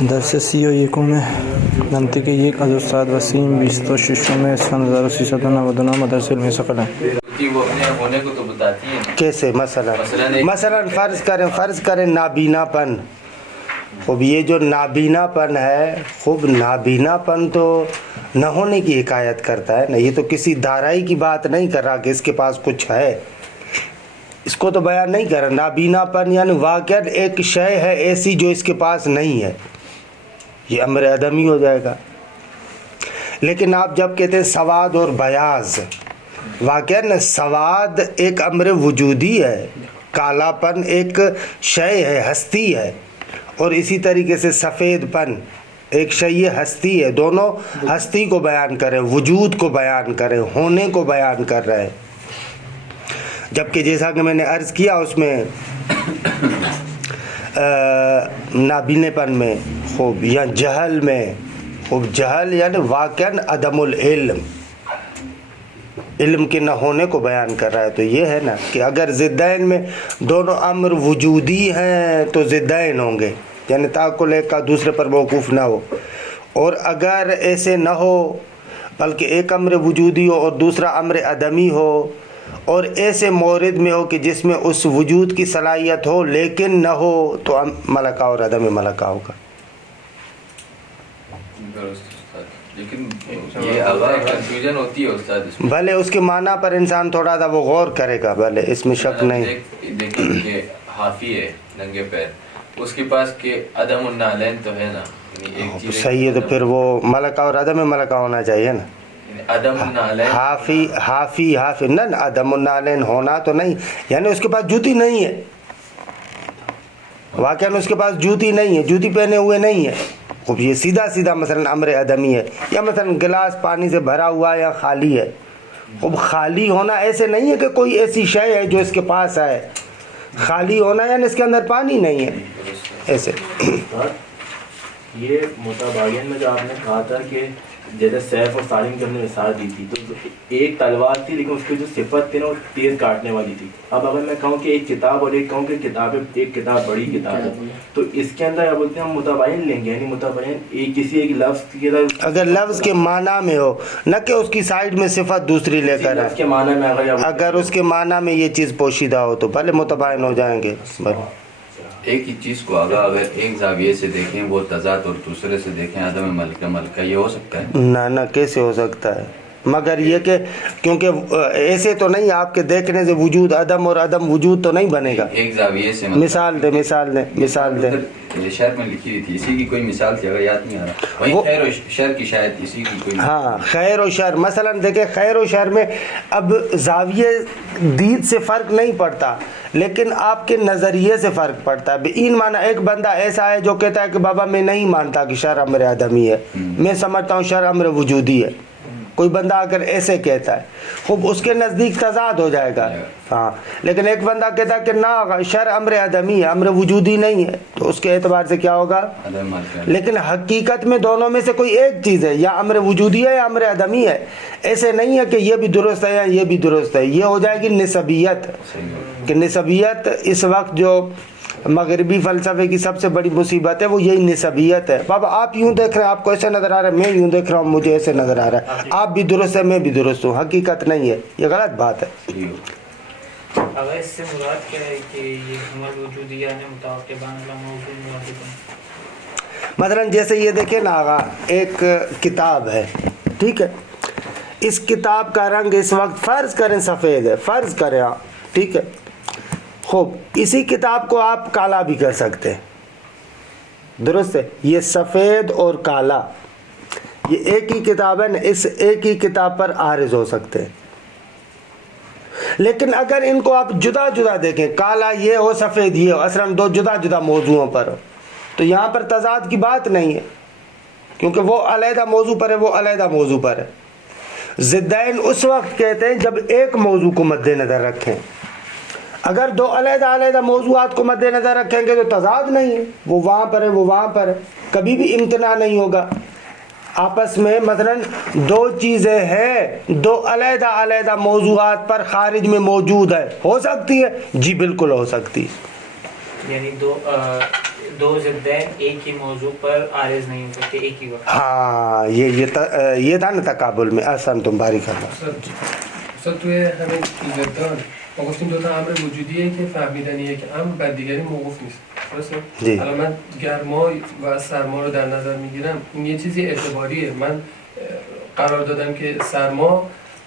درس 31 منطقی 1 از استاد وسیم 26 سن 1399 مدرسہ علمی ثقل ہے. وہ اپنے ہونے کو تو بتاتی ہیں. کیسے؟ مثلا فرض کریں نابینا پن. خوب یہ جو نابینا پن ہے، خوب نابینا پن تو نہ ہونے کی حکایت کرتا ہے نا. یہ تو کسی دارائی کی بات نہیں کر رہا کہ اس کے پاس کچھ ہے، اس کو تو بیان نہیں کر رہا. نابینا پن یعنی واقعاً ایک شے ہے ایسی جو اس کے پاس نہیں ہے، یہ امر عدمی ہو جائے گا. لیکن آپ جب کہتے ہیں سواد اور بیاض، واقعاً سواد ایک امر وجودی ہے، کالا پن ایک شے ہے، ہستی ہے، اور اسی طریقے سے سفید پن ایک شے ہستی ہے. دونوں ہستی کو بیان کریں، وجود کو بیان کریں، ہونے کو بیان کر رہے ہیں. جبکہ جیسا کہ میں نے عرض کیا اس میں نابینے پن میں خوب یا جہل میں خوب، جہل یعنی واقعاً عدم العلم، علم کے نہ ہونے کو بیان کر رہا ہے. تو یہ ہے نا کہ اگر ضدین میں دونوں امر وجودی ہیں تو ضدین ہوں گے، یعنی تعقل ایک کا دوسرے پر موقوف نہ ہو. اور اگر ایسے نہ ہو بلکہ ایک امر وجودی ہو اور دوسرا امر عدمی ہو، اور ایسے مورد میں ہو کہ جس میں اس وجود کی صلاحیت ہو لیکن نہ ہو، تو ملکہ اور عدم ملکہ ہوگا. لیکن یہ کنفیوژن ہوتی ہے استاد اس میں. بھلے اس کے معنی پر انسان تھوڑا سا وہ غور کرے گا، بھلے اس میں شک نہیں. دیکھیں کہ حافی ہے ننگے پیر، اس کے پاس کہ عدم النعلین تو ہے نا، صحیح ہے. تو پھر وہ ملکہ اور عدم ملکہ ہونا چاہیے نا. عدم النعلین حافی نہ عدم النعلین ہونا تو نہیں، یعنی اس کے پاس جوتی نہیں ہے، واقعاً اس کے پاس جوتی نہیں ہے، جوتی پہنے ہوئے نہیں ہے. خوب یہ سیدھا مثلا امر عدمی ہے. یا مثلا گلاس پانی سے بھرا ہوا یا خالی ہے. خوب خالی ہونا ایسے نہیں ہے کہ کوئی ایسی شے ہے جو اس کے پاس ہے. خالی ہونا یعنی اس کے اندر پانی نہیں ہے ایسے. یہ متباین میں جو آپ نے کہا تھا کہ جیسے سیف اور سالم کی ہم نے مثال دی تھی، تو ایک تلوار تھی لیکن اس کی جو صفت تھی نا وہ تیز کاٹنے والی تھی. اب اگر میں کہوں کہ ایک کتاب اور ایک کہوں کہ ایک کتاب بڑی کتاب ہے، تو اس کے اندر کیا بولتے ہیں ہم متباین لیں گے، یعنی متباین کسی ایک لفظ کی اگر لفظ کے معنی میں ہو، نہ کہ اس کی سائڈ میں صفت دوسری لے کر اس کے معنی میں اگر اس کے معنی میں یہ چیز پوشیدہ ہو تو بھلے متباین ہو جائیں گے. ایک ہی چیز کو اگر ایک زاویے سے دیکھیں وہ تضاد، اور دوسرے سے دیکھیں عدم ملکہ، یہ ہو سکتا ہے؟ نہ کیسے ہو سکتا ہے؟ مگر یہ کہ کیونکہ ایسے تو نہیں، آپ کے دیکھنے سے وجود عدم اور عدم وجود تو نہیں بنے گا. ایک زاویے سے مثال دے. شہر میں لکھی ہوئی تھی، اسی کی کوئی مثال تھی، اگر یاد نہیں آ رہا. وہی خیر و شر کی شاید اسی کی کوئی. ہاں خیر و شر، مثلا دیکھیں خیر و شر میں اب زاویے دید سے فرق نہیں پڑتا، لیکن آپ کے نظریے سے فرق پڑتا ہے. این معنی ایک بندہ ایسا ہے جو کہتا ہے کہ بابا میں نہیں مانتا کہ شر امر عدمی ہے، میں سمجھتا ہوں شر امر وجودی ہے. کوئی بندہ اگر ایسے کہتا ہے، خوب اس کے نزدیک تضاد ہو جائے گا. ہاں لیکن ایک بندہ کہتا ہے کہ نہ شر امر عدمی ہے، امر وجودی نہیں ہے، تو اس کے اعتبار سے کیا ہوگا؟ لیکن حقیقت میں دونوں میں سے کوئی ایک چیز ہے، یا امر وجودی ہے یا امر عدمی ہے. ایسے نہیں ہے کہ یہ بھی درست ہے یا یہ بھی درست ہے. یہ ہو جائے گی نسبیت، کہ نسبیت اس وقت جو مغربی فلسفے کی سب سے بڑی مصیبت ہے وہ یہی نسبیت ہے. بابا آپ یوں دیکھ رہے ہیں، آپ کو ایسے نظر آ رہا ہے، میں یوں دیکھ رہا ہوں، مجھے ایسے نظر آ رہا ہے. آپ بھی درست ہے، میں بھی درست ہوں. حقیقت نہیں ہے، یہ غلط بات ہے. اگر اس سے مراد کیا ہے کہ یہ عمل وجودیہ نے متعاقبان موضوع موافق، مثلا جیسے یہ دیکھیں نا آغا، ایک کتاب ہے، ٹھیک ہے، اس کتاب کا رنگ اس وقت فرض کریں سفید ہے، فرض کریں آپ، ٹھیک ہے. خوب اسی کتاب کو آپ کالا بھی کر سکتے ہیں، درست ہے. یہ سفید اور کالا یہ ایک ہی کتاب ہے نا، اس ایک ہی کتاب پر عارض ہو سکتے ہیں. لیکن اگر ان کو آپ جدا جدا دیکھیں، کالا یہ ہو سفید یہ ہو، اصلا دو جدا جدا موضوعوں پر ہو، تو یہاں پر تضاد کی بات نہیں ہے، کیونکہ وہ علیحدہ موضوع پر ہے، وہ علیحدہ موضوع پر ہے. ضدین اس وقت کہتے ہیں جب ایک موضوع کو مد نظر رکھیں. اگر دو علیحدہ موضوعات کو مد نظر رکھیں گے تو تضاد نہیں ہے، وہ وہاں پر ہے، وہ وہاں پر ہے، کبھی بھی امتناع نہیں ہوگا. آپس میں مثلا دو چیزیں ہیں، دو علیحدہ موضوعات پر خارج میں موجود ہے، ہو سکتی ہے؟ جی بالکل ہو سکتی ہے. یعنی دو ضدین ایک ہی موضوع پر عارض نہیں ہو سکتے ایک ہی وقت. ہاں یہ تھا نا تقابل میں. احسن تم باری کرنا. استاد توی همین ضدان ما گفتیم دو تا امر وجودیه که فهمیدنیه که امر بر دیگری موقوف نیست. درسته؟ جی. الان من گرما و سرما رو در نظر میگیرم، این یه چیزی اعتباریه. من قرار دادم که سرما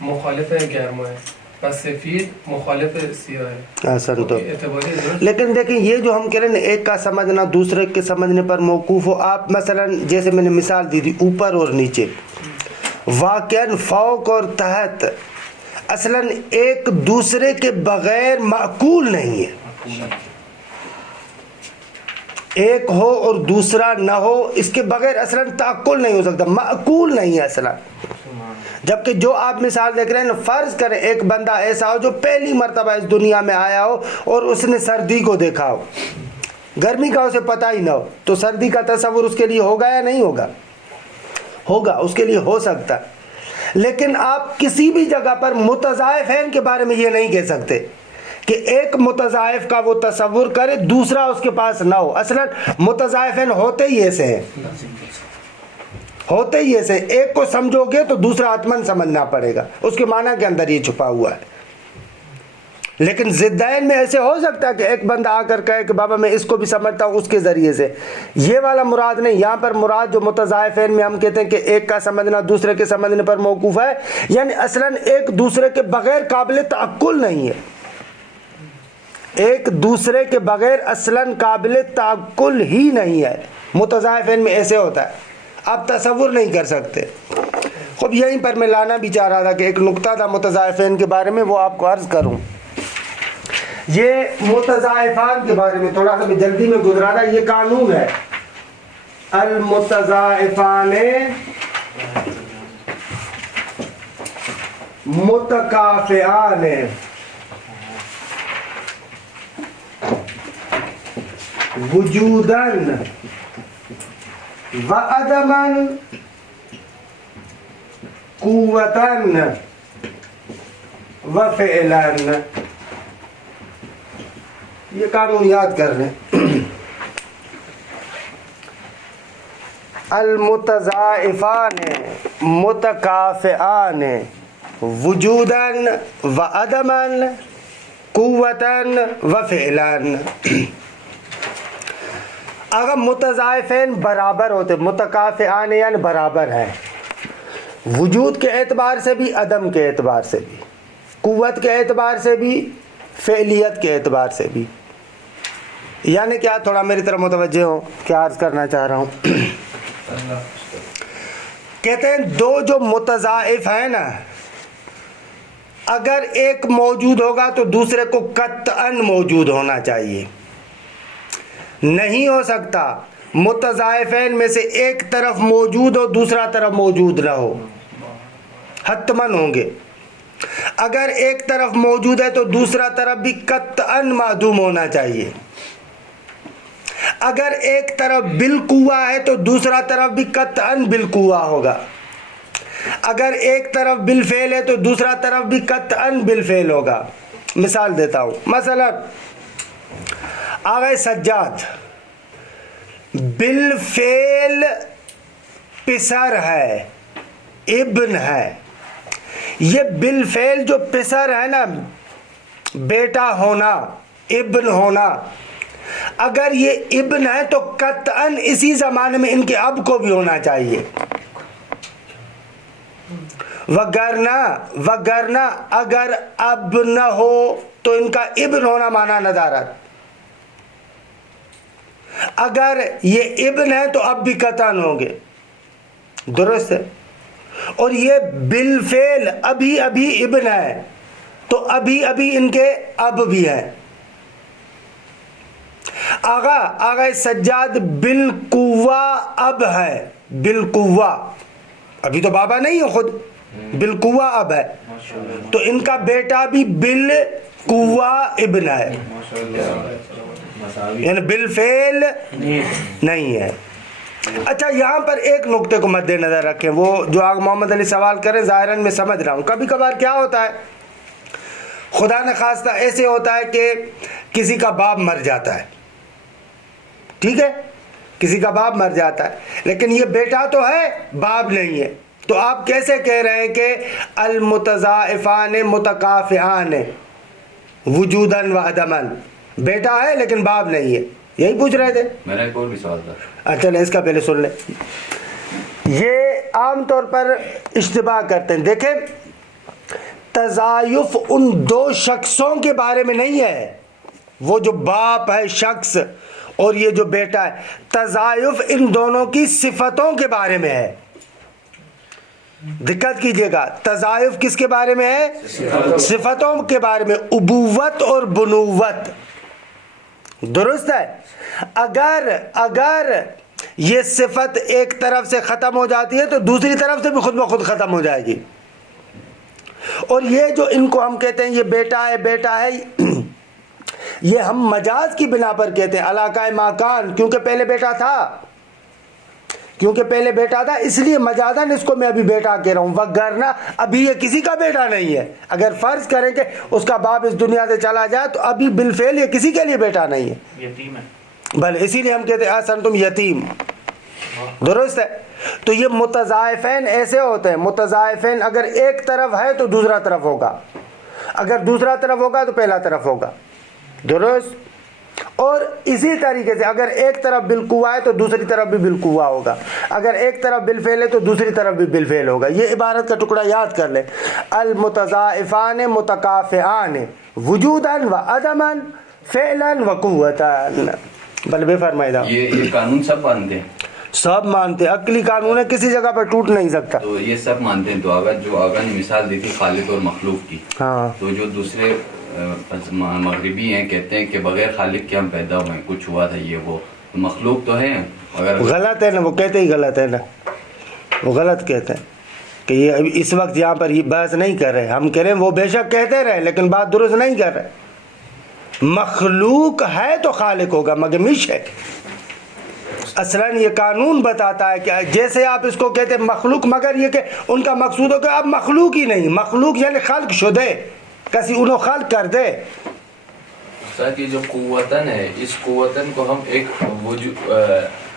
مخالف گرماه و سفید مخالف سیاهه. احسن تو. اعتباریه. درست؟ لیکن دیکھیں یہ جو ہم کہہ رہے ہیں ایک کا سمجھنا دوسرے کے سمجھنے پر موقوف ہو. آپ مثلا جیسے میں نے مثال دی تھی اوپر اور نیچے، واقعاً فوق اور تحت اصلاً ایک دوسرے کے بغیر معقول نہیں ہے. ایک ہو اور دوسرا نہ ہو، اس کے بغیر اصلاً تعقل نہیں ہو سکتا، معقول نہیں ہے اصلاً. جبکہ جو آپ مثال دیکھ رہے ہیں نا، فرض کریں ایک بندہ ایسا ہو جو پہلی مرتبہ اس دنیا میں آیا ہو اور اس نے سردی کو دیکھا ہو، گرمی کا اسے پتہ ہی نہ ہو، تو سردی کا تصور اس کے لیے ہوگا یا نہیں ہوگا؟ ہوگا، اس کے لیے ہو سکتا. لیکن آپ کسی بھی جگہ پر متضاعفین کے بارے میں یہ نہیں کہہ سکتے کہ ایک متضاعف کا وہ تصور کرے دوسرا اس کے پاس نہ ہو. اصلا متضاعفین ہوتے ہی ایسے ہیں، ہوتے ہی ایسے. ایک کو سمجھو گے تو دوسرا حتماً سمجھنا پڑے گا، اس کے معنی کے اندر یہ چھپا ہوا ہے. لیکن ضدین میں ایسے ہو سکتا ہے کہ ایک بندہ آ کر کہے کہ بابا میں اس کو بھی سمجھتا ہوں اس کے ذریعے سے. یہ والا مراد نہیں. یہاں پر مراد جو متضاعفین میں ہم کہتے ہیں کہ ایک کا سمجھنا دوسرے کے سمجھنے پر موقوف ہے، یعنی اصلاً ایک دوسرے کے بغیر قابل تعقل نہیں ہے. ایک دوسرے کے بغیر اصلاً قابل تعقل ہی نہیں ہے. متضاعفین میں ایسے ہوتا ہے، آپ تصور نہیں کر سکتے. خب یہیں پر میں لانا بھی چاہ رہا تھا کہ ایک نقطہ تھا متضاعفین کے بارے میں، وہ آپ کو عرض کروں. یہ متضاعفان کے بارے میں تھوڑا سا میں جلدی میں گزرا تھا. یہ قانون ہے المتضاعفان متکافئان وجوداً و عدماً قوتاً و فعلاً. یہ قانون یاد کر لیں. المتضاعفان متکافئان وجوداً و عدماً قوتاً و فعلاً. اگر متضاعفین برابر ہوتے، متکافئان یعنی برابر ہیں، وجود کے اعتبار سے بھی عدم کے اعتبار سے بھی، قوت کے اعتبار سے بھی، فعلیت کے اعتبار سے بھی. یعنی کیا، تھوڑا میری طرف متوجہ ہوں، کیا عرض کرنا چاہ رہا ہوں. کہتے ہیں دو جو متضاعف ہیں نا، اگر ایک موجود ہوگا تو دوسرے کو قطعاً موجود ہونا چاہیے. نہیں ہو سکتا متضاعفین میں سے ایک طرف موجود ہو دوسرا طرف موجود نہ ہو، حتماً ہوں گے. اگر ایک طرف موجود ہے تو دوسرا طرف بھی قطعاً معدوم ہونا چاہیے. اگر ایک طرف بالقوہ ہے تو دوسرا طرف بھی قطعاً بالقوہ ہوگا. اگر ایک طرف بالفعل ہے تو دوسرا طرف بھی قطعاً بالفعل ہوگا. مثال دیتا ہوں. مثلا آغا سجاد بالفعل پسر ہے، ابن ہے. یہ بالفعل جو پسر ہے نا، بیٹا ہونا، ابن ہونا، اگر یہ ابن ہے تو قطعاً اسی زمانے میں ان کے اب کو بھی ہونا چاہیے. وگرنہ اگر اب نہ ہو تو ان کا ابن ہونا مانا ندارت. اگر یہ ابن ہے تو اب بھی قطعاً ہوں گے. درست ہے. اور یہ بالفعل ابھی ابھی ابن ہے تو ابھی ابھی ان کے اب بھی ہے. آغا سجاد بالقوہ اب ہے، بالقوہ، ابھی تو بابا نہیں ہے خود، بالقوہ اب ہے، تو ان کا بیٹا بھی بالقوہ ابن ہے، یعنی بالفعل نہیں ہے. اچھا یہاں پر ایک نقطے کو مد نظر رکھیں، وہ جو آگ محمد علی سوال کریں ظاہراً میں سمجھ رہا ہوں. کبھی کبھار کیا ہوتا ہے، خدا نخواستہ ایسے ہوتا ہے کہ کسی کا باپ مر جاتا ہے، ٹھیک ہے, کسی کا باپ مر جاتا ہے, لیکن یہ بیٹا تو ہے, باپ نہیں ہے. تو آپ کیسے کہہ رہے ہیں کہ المتضاعفان متکافئان وجوداً و عدماً, بیٹا ہے لیکن باپ نہیں ہے؟ یہی پوچھ رہے تھے. میرا ایک اور بھی سوال تھا. اچھا اس کا پہلے سن لیں. یہ عام طور پر اشتباہ کرتے ہیں. دیکھیں, تضاعف ان دو شخصوں کے بارے میں نہیں ہے, وہ جو باپ ہے شخص اور یہ جو بیٹا ہے. تضاعف ان دونوں کی صفتوں کے بارے میں ہے. دقت کیجئے گا, تضاعف کس کے بارے میں ہے؟ صفتوں کے بارے میں, ابوت اور بنوت. درست ہے. اگر یہ صفت ایک طرف سے ختم ہو جاتی ہے تو دوسری طرف سے بھی خود بخود ختم ہو جائے گی. اور یہ جو ان کو ہم کہتے ہیں یہ بیٹا ہے بیٹا ہے, یہ ہم مجاز کی بنا پر کہتے ہیں, علاقہ ماکان, کیونکہ پہلے بیٹا تھا اس لیے مجازاً اس کو میں ابھی بیٹا کہہ رہا ہوں, وگرنہ ابھی یہ کسی کا بیٹا نہیں ہے. اگر فرض کریں کہ اس کا باپ اس دنیا سے چلا جائے تو ابھی بالفعل یہ کسی کے لیے بیٹا نہیں ہے, یتیم ہے. بھلے اسی لیے ہم کہتے ہیں احسنتم یتیم. درست ہے. تو یہ متضاعفین ایسے ہوتے ہیں, متضاعفین اگر ایک طرف ہے تو دوسرا طرف ہوگا, اگر دوسرا طرف ہوگا تو پہلا طرف ہوگا. درست. اور اسی طریقے سے اگر ایک طرف بالقوہ ہے تو دوسری طرف بھی بالقوہ ہوگا, اگر ایک طرف بالفعل ہے تو دوسری طرف بھی بالفعل ہوگا. یہ عبارت کا ٹکڑا یاد کر لیں, المتضاعفان متکافئان وجوداً و عدماً فعلاً و قوتاً. بلبے فرمائے. یہ قانون سب مانتے ہیں, سب مانتے, عقلی قانون ہے, کسی جگہ پر ٹوٹ نہیں سکتا. تو یہ سب مانتے ہیں. تو اگر جو آگا نے مثال دی تھی خالق اور مخلوق کی, ہاں, تو جو دوسرے مغربی ہیں کہتے ہیں کہ بغیر خالق کے ہم پیدا ہوئے ہیں, کچھ ہوا تھا یہ وہ, مخلوق تو ہیں. اگر غلط ہے نا, وہ کہتے ہی غلط ہے نا, وہ غلط کہتے ہیں کہ یہ ابھی اس وقت یہاں پر یہ بحث نہیں کر رہے. ہم کہہ رہے ہیں وہ بے شک کہتے رہے لیکن بات درست نہیں کر رہے. مخلوق ہے تو خالق ہوگا, مگمش ہے. اصلاً یہ قانون بتاتا ہے کہ جیسے آپ اس کو کہتے ہیں مخلوق, مگر یہ کہ ان کا مقصود ہو کہ اب مخلوق ہی نہیں, مخلوق یعنی خلق شدے, کسی انہوں خلق کر دے. استاد یہ جو قوتن ہے, اس قوتن کو ہم ایک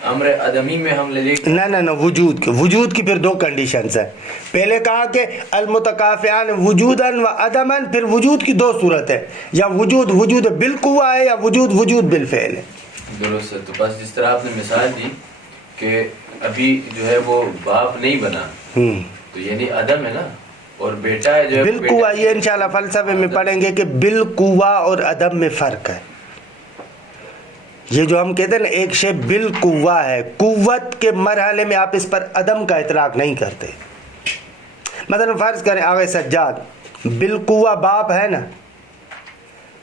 امر عدمی میں ہم لے کے نہ وجود کی پھر دو کنڈیشنز ہیں. پہلے کہا کہ المتکافئان وجوداً و عدماً, پھر وجود کی دو صورت ہے, یا وجود بالقوہ ہے یا وجود بالفعل ہے. درست ہے. تو بس جس طرح آپ نے مثال دی کہ ابھی جو ہے وہ باپ نہیں بنا, تو یعنی عدم ہے نا, اور بیٹا ہے جو ہے بالقوہ. یہ انشاءاللہ فلسفے میں پڑھیں گے کہ بالقوہ اور عدم میں فرق ہے. یہ جو ہم کہتے ہیں نا ایک شے بالقوہ ہے, قوت کے مرحلے میں آپ اس پر عدم کا اطلاق نہیں کرتے. مثلا فرض کریں آغا سجاد, بالقوہ باپ ہے نا,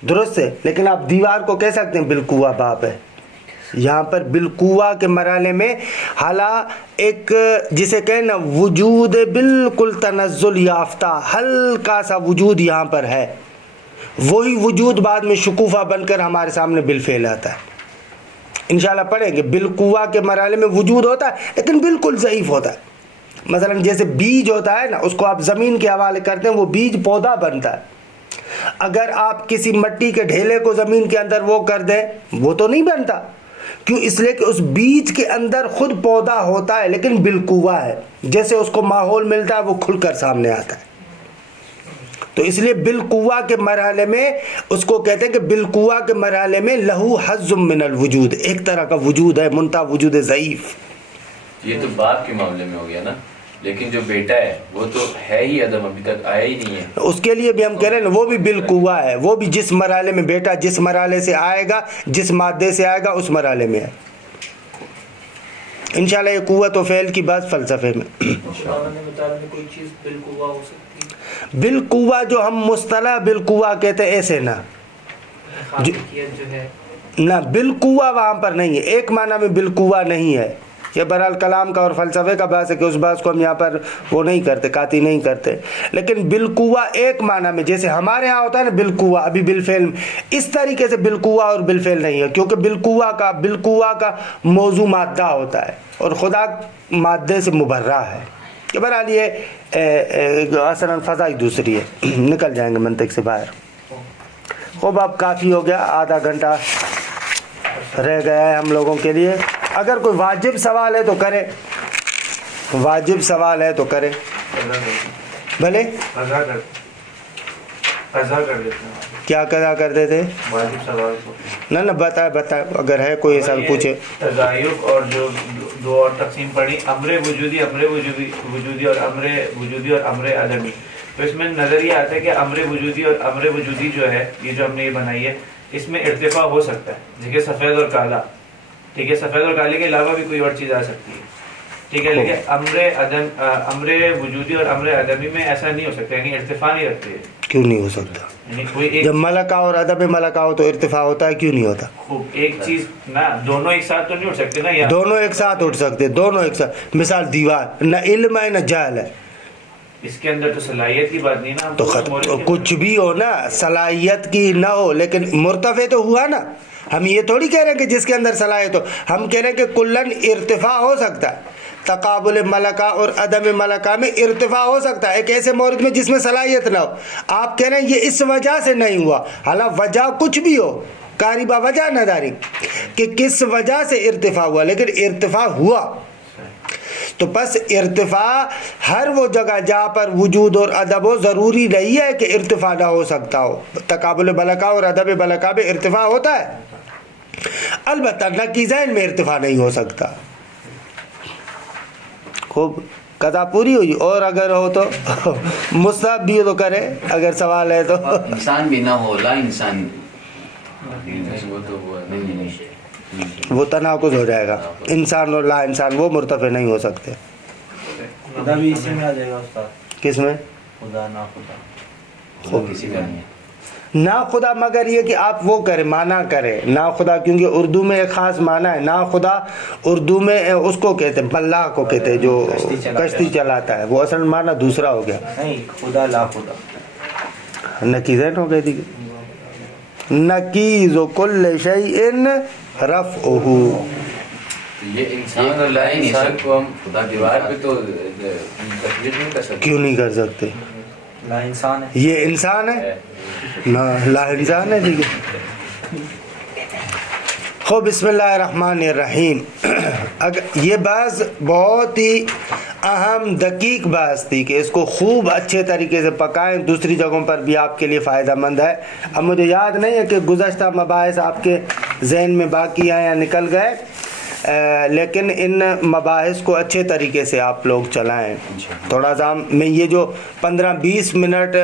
درست ہے, لیکن آپ دیوار کو کہہ سکتے ہیں بالقوہ باپ ہے. یہاں پر بالقوہ کے مرحلے میں حالا ایک جسے کہیں نا وجود بالکل تنزل یافتہ ہلکا سا وجود یہاں پر ہے, وہی وجود بعد میں شکوفہ بن کر ہمارے سامنے بالفعل آتا ہے. انشاءاللہ پڑھیں گے. بالقوہ کے مرحلے میں وجود ہوتا ہے لیکن بالکل ضعیف ہوتا ہے. مثلا جیسے بیج ہوتا ہے نا, اس کو آپ زمین کے حوالے کرتے ہیں, وہ بیج پودا بنتا ہے. اگر آپ کسی مٹی کے ڈھیلے کو زمین کے اندر وہ کر دیں, وہ تو نہیں بنتا. کیوں؟ اس لیے کہ اس بیج کے اندر خود پودا ہوتا ہے لیکن بالقوہ ہے, جیسے اس کو ماحول ملتا ہے وہ کھل کر سامنے آتا ہے. تو اس لیے بالقوہ کے مرحلے میں اس کو کہتے ہیں کہ بالقوہ کے مرحلے میں لہو حظ من الوجود, ایک طرح کا وجود ہے, منتہا وجود ضعیف. یہ تو باپ کے معاملے میں ہو گیا نا, لیکن جو بیٹا ہے وہ تو ہے ہی عدم, ابھی تک آیا ہی نہیں ہے. اس کے لیے بھی ہم کہہ رہے ہیں وہ بھی بالقوہ ہے, وہ بھی جس مرحلے میں بیٹا جس مرحلے سے آئے گا, جس مادے سے آئے گا اس مرحلے میں ہے. انشاءاللہ یہ قوت و فعل کی بات فلسفے میں. کوئی چیز بالقوہ ہو سکتی ہے. بالقوہ جو ہم مصطلح بالقوہ کہتے ہیں ایسے نہ, خالقیت جو ہے نہ بالقوہ وہاں پر نہیں ہے. ایک معنی میں بالقوہ نہیں ہے. یہ بہرحال کلام کا اور فلسفے کا بحث ہے کہ اس بات کو ہم یہاں پر وہ نہیں کرتے, قاطع نہیں کرتے. لیکن بالقوہ ایک معنی میں, جیسے ہمارے ہاں ہوتا ہے نا بالقوہ, ابھی بالفعل, اس طریقے سے بالقوہ اور بالفعل نہیں ہے, کیونکہ بالقوہ کا موضوع مادہ ہوتا ہے اور خدا مادے سے مبرہ ہے. کہ بہرحال یہ اصلاً فضا ہی دوسری ہے, نکل جائیں گے منطق سے باہر. خوب اب کافی ہو گیا, آدھا گھنٹہ رہ گیا ہے ہم لوگوں کے لیے. اگر کوئی واجب سوال ہے تو کرے, واجب سوال ہے تو کرے. بھلے قضا کر دیتے ہیں. کیا قضا کر دیتے؟ واجب سوال کو نہ بتائے اگر ہے کوئی سوال پوچھے. تضایق اور جو دو اور تقسیم پڑھی, امر وجودی اور امر وجودی اور امر عدمی. تو اس میں نظر یہ آتا ہے کہ امر وجودی اور امر وجودی جو ہے, یہ جو ہم نے یہ بنائی ہے, اس میں ارتفاع ہو سکتا ہے. دیکھیے سفید اور کالا, ٹھیک ہے, سفید اور کالے کے علاوہ بھی کوئی اور چیز آ سکتی ہے, ٹھیک ہے, لیکن امر وجودی اور امر عدمی میں ایسا نہیں ہو سکتا, یعنی ارتفاع نہیں رکھتے. کیوں نہیں ہو سکتا؟ یعنی کوئی ایک جب ملکہ اور ادب ملکہ ہو تو ارتفاع ہوتا ہے, کیوں نہیں ہوتا؟ ایک چیز نا, دونوں ایک ساتھ تو نہیں اٹھ سکتے نا, یا دونوں ایک ساتھ اٹھ سکتے, دونوں ایک ساتھ. مثال دیوار, نہ علم ہے نہ جہل ہے, اس کے اندر تو صلاحیت کی بات نہیں نا. تو کچھ بھی ہو نا, صلاحیت کی نہ ہو لیکن مرتفع تو ہوا نا. ہم یہ تھوڑی کہہ رہے ہیں کہ جس کے اندر صلاحیت ہو, ہم کہہ رہے ہیں کہ کلن ارتفاع ہو سکتا ہے. تقابل ملکہ اور عدم ملکہ میں ارتفاع ہو سکتا ہے ایک ایسے مورد میں جس میں صلاحیت نہ ہو. آپ کہہ رہے ہیں یہ اس وجہ سے نہیں ہوا, حالانکہ وجہ کچھ بھی ہو, قاریبہ وجہ نہ داری کہ کس وجہ سے ارتفاع ہوا, لیکن ارتفاع ہوا. تو بس ارتفاع ہر وہ جگہ جہاں پر وجود اور ادب ہو, ضروری نہیں ہے کہ ارتفاع نہ ہو سکتا ہو. تقابل ملکہ اور ادب ملکہ میں ارتفاع ہوتا ہے, البتہ نقیضین میں ارتفاع نہیں ہو سکتا. خوب, قضا پوری ہوئی. اور اگر ہو تو مستحب بھی تو کرے, اگر سوال ہے تو. انسان بھی نہ ہو, لا انسان, وہ تناقض ہو جائے گا. انسان اور لا انسان وہ مرتفع نہیں ہو سکتے. خدا بھی اسی میں آ جائے گا استاد. کس میں؟ خدا نا خدا. خوب کسی کا نہیں ہے. نا خدا, مگر یہ کہ آپ وہ کریں, معنی کریں نا خدا, کیونکہ اردو میں ایک خاص معنی ہے. نا خدا اردو میں اس کو کہتے ہیں, بلّہ کو کہتے ہیں جو کشتی چلاتا ہے, وہ اصل معنی دوسرا ہو گیا. نہیں, خدا لا خدا. نقیضین ہو گئی تھی. نقیض کل شیء رفعہ. یہ انسان اور لا انسان کو ہم خدا دیوار پہ تو تکلیف نہیں کر سکتے. کیوں نہیں کر سکتے؟ لا انسان ہے. یہ انسان ہے نا, لا انسان ہے. ٹھیک ہے. خوب, بسم اللہ الرحمن الرحیم. یہ بحث بہت ہی اہم دقیق بحث تھی کہ اس کو خوب اچھے طریقے سے پکائیں. دوسری جگہوں پر بھی آپ کے لیے فائدہ مند ہے. اب مجھے یاد نہیں ہے کہ گزشتہ مباحث آپ کے ذہن میں باقی ہیں یا نکل گئے, لیکن ان مباحث کو اچھے طریقے سے آپ لوگ چلائیں. تھوڑا سا میں یہ جو 15-20 منٹ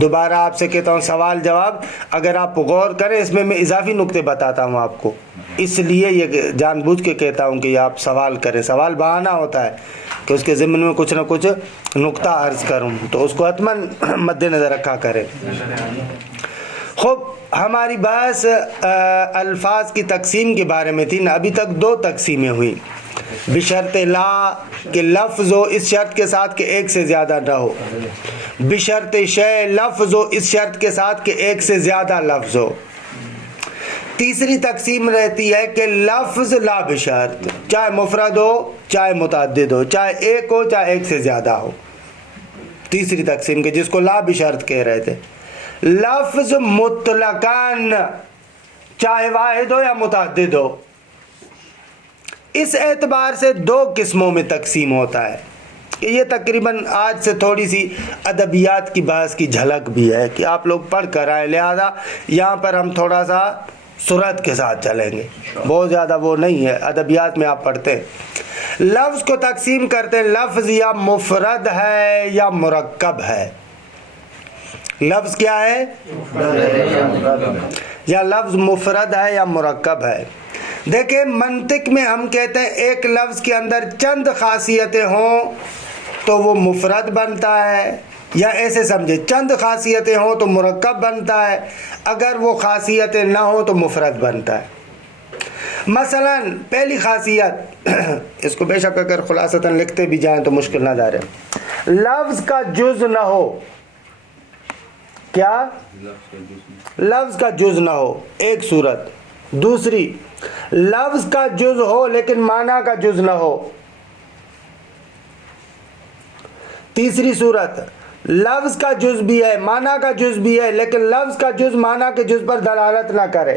دوبارہ آپ سے کہتا ہوں سوال جواب, اگر آپ غور کریں اس میں اضافی نقطے بتاتا ہوں آپ کو, اس لیے یہ جان بوجھ کے کہتا ہوں کہ آپ سوال کریں. سوال بہانہ ہوتا ہے کہ اس کے ضمن میں کچھ نہ کچھ نقطہ عرض کروں, تو اس کو حتماً مد نظر رکھا کریں. خوب, ہماری بحث الفاظ کی تقسیم کے بارے میں تھی نا. ابھی تک 2 تقسیمیں ہوئیں, بشرط لا کہ لفظ ہو اس شرط کے ساتھ کہ ایک سے زیادہ نہ ہو, بشرط شے لفظ ہو اس شرط کے ساتھ کہ ایک سے زیادہ لفظ ہو. تیسری تقسیم رہتی ہے کہ لفظ لا بشرط, چاہے مفرد ہو چاہے متعدد ہو, چاہے ایک ہو چاہے ایک سے زیادہ ہو. تیسری تقسیم کے جس کو لا بشرط کہہ رہے تھے. لفظ مطلقاً چاہے واحد ہو یا متعدد ہو, اس اعتبار سے 2 قسموں میں تقسیم ہوتا ہے. کہ یہ تقریباً آج سے تھوڑی سی ادبیات کی بحث کی جھلک بھی ہے کہ آپ لوگ پڑھ کر آئیں, لہذا یہاں پر ہم تھوڑا سا سرعت کے ساتھ چلیں گے, بہت زیادہ وہ نہیں ہے. ادبیات میں آپ پڑھتے ہیں, لفظ کو تقسیم کرتے ہیں, لفظ یا مفرد ہے یا مرکب ہے. لفظ کیا ہے؟ یا لفظ مفرد ہے یا مرکب ہے. دیکھیں, منطق میں ہم کہتے ہیں ایک لفظ کے اندر چند خاصیتیں ہوں تو وہ مفرد بنتا ہے, یا ایسے سمجھے چند خاصیتیں ہوں تو مرکب بنتا ہے, اگر وہ خاصیتیں نہ ہوں تو مفرد بنتا ہے. مثلا پہلی خاصیت, اس کو بے شک اگر خلاصتاً لکھتے بھی جائیں تو مشکل نہ دار ہے, لفظ کا جز نہ ہو. کیا؟ لفظ کا جز نہ ہو, ایک صورت. دوسری, لفظ کا جز ہو لیکن معنی کا جز نہ ہو. تیسری صورت, لفظ کا جز بھی ہے معنی کا جز بھی ہے لیکن لفظ کا جز معنی کے جز پر دلالت نہ کرے.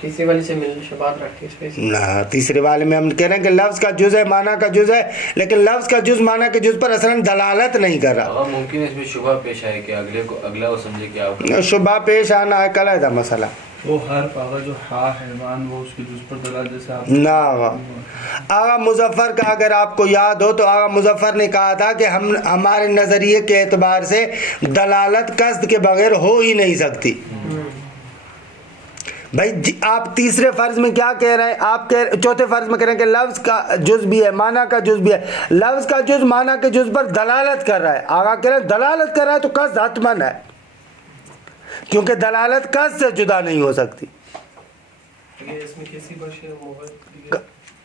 تیسری والی سے مل شبات رکھتی ہے اس نہ تیسرے والے میں ہم کہہ رہے ہیں کہ لفظ کا جز ہے معنی کا جز ہے، لیکن لفظ کا جز معنی کے جز پر اصلاً دلالت نہیں کر رہا. ممکن ہے اس میں شبہ پیش آئے کہ اگلا وہ سمجھے کہ آپ شبہ پیش آنا ہے علیحدہ مسئلہ. وہ حرف آگا جو ہا حیوان وہ اس کے جز پر دلالت جیسے آپ نہ آغا مظفر کا اگر آپ کو یاد ہو تو آغا مظفر نے کہا تھا کہ ہمارے نظریے کے اعتبار سے دلالت قصد کے بغیر ہو ہی نہیں سکتی. بھائی آپ تیسرے فرض میں کیا کہہ رہے ہیں؟ آپ چوتھے فرض میں کہہ رہے ہیں کہ لفظ کا جز بھی ہے معنی کا جز بھی ہے. لفظ کا جز معنی کے جز پر دلالت کر رہا ہے. آغا کہہ رہے ہیں دلالت کر رہا ہے تو قصد حتمن ہے، کیونکہ دلالت قصد سے جدا نہیں ہو سکتی.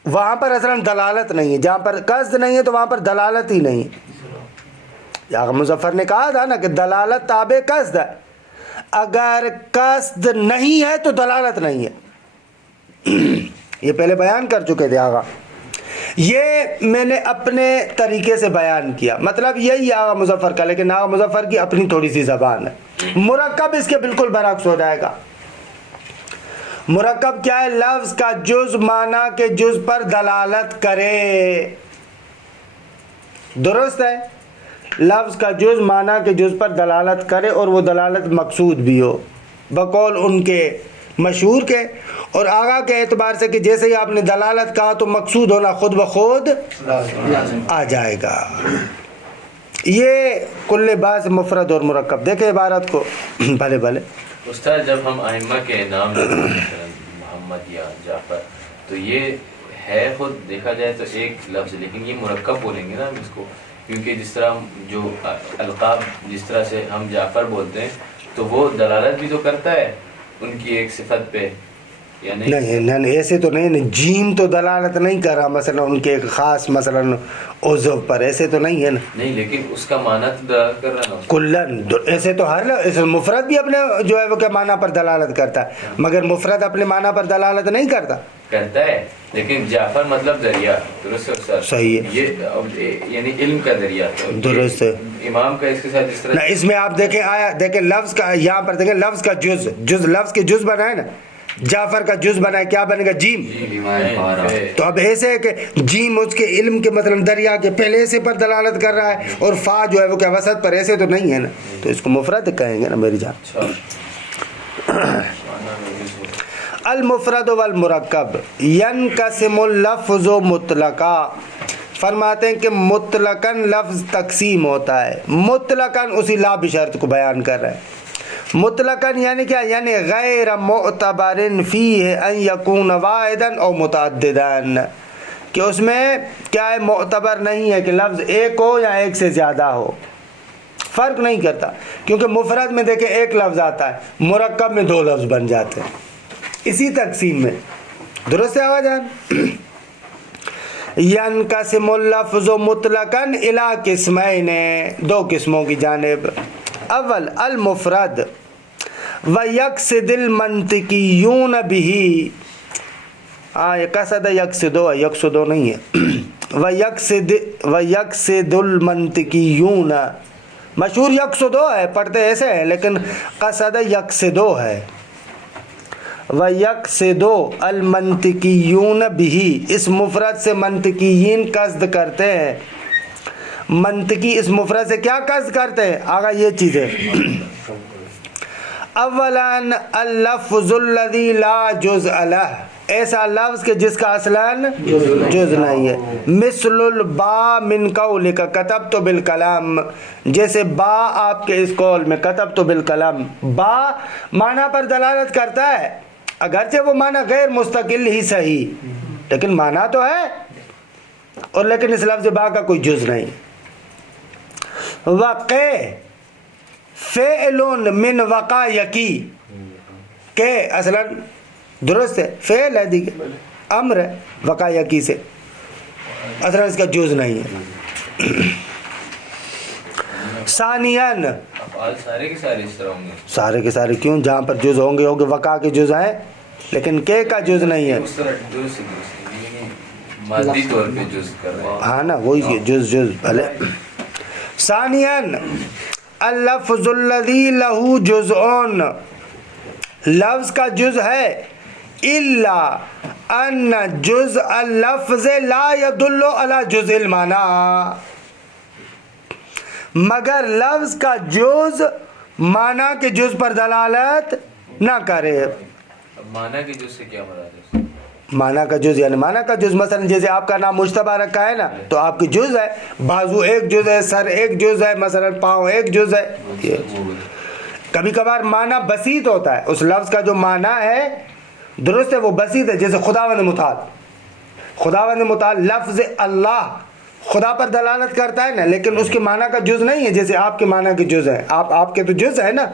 وہاں پر اصلا دلالت نہیں ہے، جہاں پر قصد نہیں ہے تو وہاں پر دلالت ہی نہیں ہے. آغا مظفر نے کہا تھا نا کہ دلالت تابع قصد ہے، اگر قصد نہیں ہے تو دلالت نہیں ہے. یہ پہلے بیان کر چکے تھے آغا. یہ میں نے اپنے طریقے سے بیان کیا، مطلب یہی آغا مظفر کا، لیکن آغا مظفر کی اپنی تھوڑی سی زبان ہے. مرکب اس کے بالکل برعکس ہو جائے گا. مرکب کیا ہے؟ لفظ کا جز معنی کے جز پر دلالت کرے. درست ہے، لفظ کا جز معنی کے جز پر دلالت کرے اور وہ دلالت مقصود بھی ہو بقول ان کے مشہور کے. اور آغا کے اعتبار سے کہ جیسے ہی آپ نے دلالت کہا تو مقصود ہونا خود بخود آ جائے گا. یہ کل باز مفرد اور مرکب. دیکھیں عبارت کو بھلے بھلے. استاد جب ہم ائمہ کے نام لیتے ہیں محمد یا جعفر تو یہ ہے خود دیکھا جائے تو ایک لفظ، لیکن یہ مرکب بولیں گے نا ہم اس کو، کیونکہ جس طرح جو القاب جس طرح سے ہم جعفر بولتے ہیں تو وہ دلالت بھی تو کرتا ہے ان کی ایک صفت پہ، یعنی نہیں ایسے تو نہیں. جیم تو دلالت نہیں کر رہا مثلا ان کے ایک خاص مثلا عضو پر، ایسے تو نہیں ہے نا. نہیں لیکن اس کا معنی تو دلالت کر رہا نا کلن. ایسے تو ہر مفرد بھی اپنے جو ہے وہ کیا معنی پر دلالت کرتا ہے، مگر مفرد اپنے معنی پر دلالت نہیں کرتا ہے. لیکن جعفر مطلب دریا، درست ہے استاد؟ صحیح ہے، یہ یعنی علم کا دریا. درست ہے. امام کا اس کے ساتھ اس طرح اس میں آپ دیکھیں آیا دیکھیں لفظ کا، یہاں پر دیکھیں لفظ کا جز لفظ کے جز بنا ہے نا. جعفر کا جز بنا ہے، کیا بنے گا؟ جیم. تو اب ایسے ہے کہ جیم اس کے علم کے مثلا دریا کے پہلے ایسے پر دلالت کر رہا ہے اور فا جو ہے وہ کیا وسط پر، ایسے تو نہیں ہے نا. تو اس کو مفرد کہیں گے نا میری جان. المفرد والمرکب ینقسم اللفظ مطلقا. فرماتے ہیں کہ مطلقاً لفظ تقسیم ہوتا ہے. مطلقاً اسی لا بشرط کو بیان کر رہا ہے. مطلقاً یعنی کیا؟ یعنی غیر معتبر فیہ ان یکون واحدا او متعددا، کہ اس میں کیا ہے؟ معتبر نہیں ہے کہ لفظ ایک ہو یا ایک سے زیادہ ہو، فرق نہیں کرتا. کیونکہ مفرد میں دیکھیں ایک لفظ آتا ہے، مرکب میں دو لفظ بن جاتے ہیں اسی تقسیم میں. درست ہے آواز جان؟ ینقسم اللفظ مطلقاً الی قسمین، دو قسموں کی جانب. اول المفرد ویقصد المنطقیون به. یہ قصد یقصدو ہے، یقصدو نہیں ہے. ویقصد المنطقیون، مشہور یقصدو ہے، پڑھتے ایسے ہیں لیکن قصد یقصدو ہے. وَيَقْصِدُ الْمَنْطِقِيُّونَ بِهِ، اس مفرد سے منطقیین قصد کرتے ہیں. منطقی اس مفرد سے کیا قصد کرتے ہیں؟ آگا یہ چیزیں. اولاً اللفظ الذی لا جزء لہ، ایسا لفظ کہ جس کا اصلاً جز نہیں ہے. مثل البا من قولک کتبت بالکلام، جیسے با آپ کے اس قول میں کتبت بالکلام، با معنی پر دلالت کرتا ہے، اگرچہ وہ معنی غیر مستقل ہی صحیح، لیکن معنی تو ہے. اور لیکن اس لفظ با کا کوئی جز نہیں. وقع فعل من وقع یقی، کہ اصلا درست ہے فعل ہے، دیکھیں امر ہے وقع یقی سے، اصلا اس کا جز نہیں ہے. ثانیاً سارے کے سارے اس طرح ہوں گے، سارے کے سارے کیوں؟ جہاں پر جز ہوں گے وقع کے جز ہیں لیکن کے کا جز نہیں ہے. اس طرح مادی طور پہ جز کر رہے ہیں. ہاں نا وہی جز بھلے. ثانیاً اللفظ الذی لہ جزء، لفظ کا جز ہے الا ان جزء اللفظ لا يدل على جزء المعنی، مگر لفظ کا جز معنی کے جز پر دلالت نہ کرے. معنی کی جز سے کیا مراد ہے؟ معنی کا جز یعنی معنی کا جز، مثلا جیسے آپ کا نام مجتبیٰ رکھا ہے نا تو آپ کی جز ہے، بازو ایک جز ہے، سر ایک جز ہے، مثلا پاؤں ایک جز ہے. کبھی کبھار معنی بسیط ہوتا ہے، اس لفظ کا جو معنی ہے درست ہے وہ بسیط ہے، جیسے خداوند متعال. خداوند متعال لفظ اللہ خدا پر دلالت کرتا ہے نا، لیکن اس کے معنی کا جز نہیں ہے جیسے آپ کے معنی کے جز ہے. آپ کے تو جز ہے نا،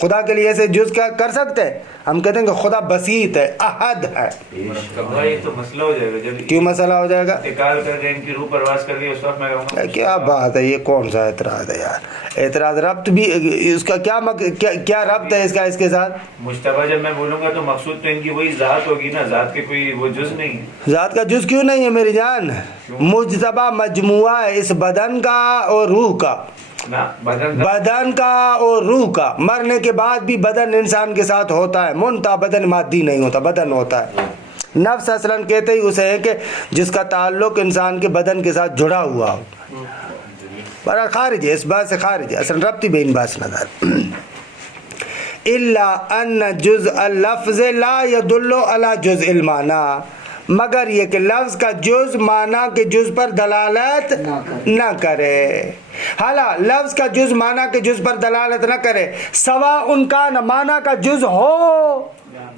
خدا کے لیے ایسے جز کیا کر سکتے ہیں؟ ہم کہتے ہیں کہ خدا بسیط ہے، احد ہے. یہ تو مسئلہ ہو جائے گا جب کیوں مسئلہ ہو جائے گا؟ انتقال کر گئے، ان کی روح پرواز کر گئی، اس وقت میں کہوں گا کیا بات ہے، یہ کون سا اعتراض ہے یار؟ اعتراض ربط بھی اس کا کیا ربط ہے اس کا اس کے ساتھ؟ مجتبیٰ جب میں بولوں گا تو مقصود تو ان کی وہی ذات ہوگی نا، ذات کے کوئی وہ جز نہیں ہے. ذات کا جز کیوں نہیں ہے میری جان؟ مجتبیٰ مجموعہ ہے اس بدن کا اور روح کا، بدن کا اور روح کا. مرنے کے بعد بھی بدن انسان کے ساتھ ہوتا ہے، منتہا بدن مادی نہیں ہوتا، بدن ہوتا ہے. نفس اصلاً کہتے ہی اسے ہے کہ جس کا تعلق انسان کے بدن کے ساتھ جڑا ہوا ہو. برا خارج ہے، اس بات سے خارج ہے، اصلاً ربطی بین باس نظر. الا ان جزء اللفظ لا يدل على جزء المعنی، مگر یہ کہ لفظ کا جز معنی کے جز پر دلالت نہ کرے. حالا لفظ کا جز معنی کے جز پر دلالت نہ کرے، سوا ان کا نہ معنی کا جز ہو